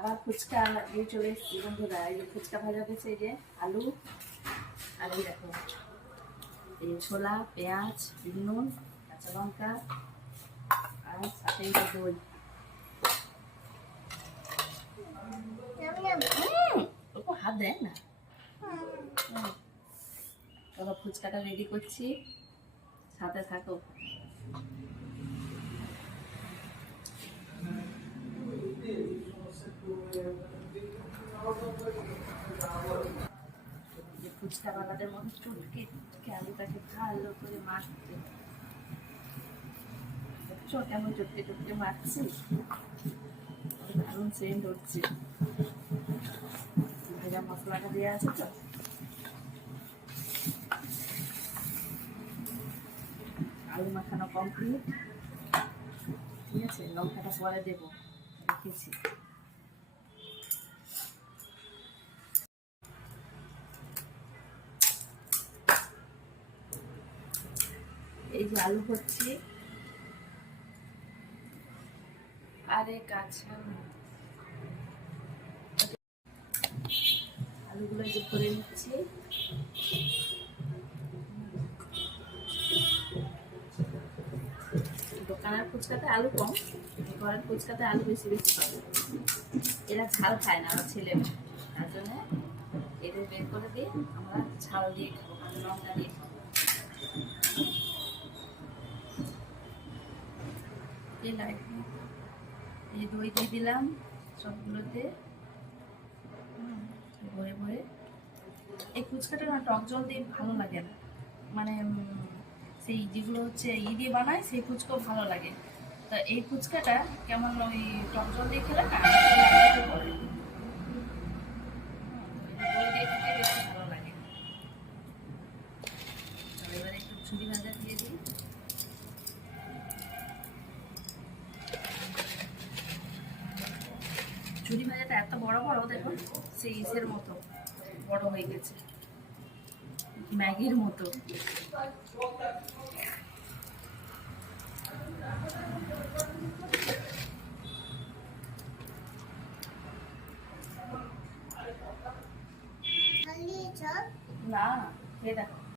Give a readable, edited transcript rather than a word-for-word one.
আবার ফুচকা দিয়ে চলে এসেছি বন্ধুরা। এই যে ফুচকা ভাজা হয়েছে, এই যে আলু আর এই দেখো এই ছোলা, পেঁয়াজ, নুন, কাঁচা লঙ্কা আর সাথে এই দই। ওকে হাত দেয় না। তবে ফুচকাটা রেডি করছি, সাথে থাকো। ফুচকা বানাদের মধ্যে চটকে আলুটাকে ভালো করে মাখতে, দেখছো কেমন চটকে চটকে মাখছি, দারুণ সেন্ট হচ্ছে। ভাজা মশলাটা দেওয়া আছে তো, আলু মাখানো কমপ্লিট। ঠিক আছে, লঙ্কাটা পরে দেবো, রেখেছি। এই যে আলু হচ্ছে, আরে কাঁচা আলুগুলো যে করে নিচ্ছি। দোকানের ফুচকাতে আলু কম, ঘরের ফুচকাতে আলু বেশি বেশি পাবে। এরা ঝাল খায় না, আমার ছেলে, তার জন্য এদের বের করে দিয়ে আমরা ঝাল দিয়ে খাবো, লঙ্কা দিয়ে খাবো। এই দই দিয়ে দিলাম সবগুলোতে ভরে ভরে। এই ফুচকাটা না টক জল দিয়ে ভালো লাগে না, মানে সেই যেগুলো হচ্ছে দিয়ে বানায় সেই ফুচকাও ভালো লাগে। তা এই ফুচকাটা কেমন ওই টক জল দিয়ে খেলে না পড়ে, দই দিয়ে খেতে বেশি ভালো লাগে। এবারে একটু ঝুড়ি ভাজা দিয়ে দিই। ঝুড়ি ভাজাটা এত বড় বড়, দেখুন সেই ইসের মতো বড় হয়ে গেছে, ম্যাগির মতো। না, খেয়ে দেখো।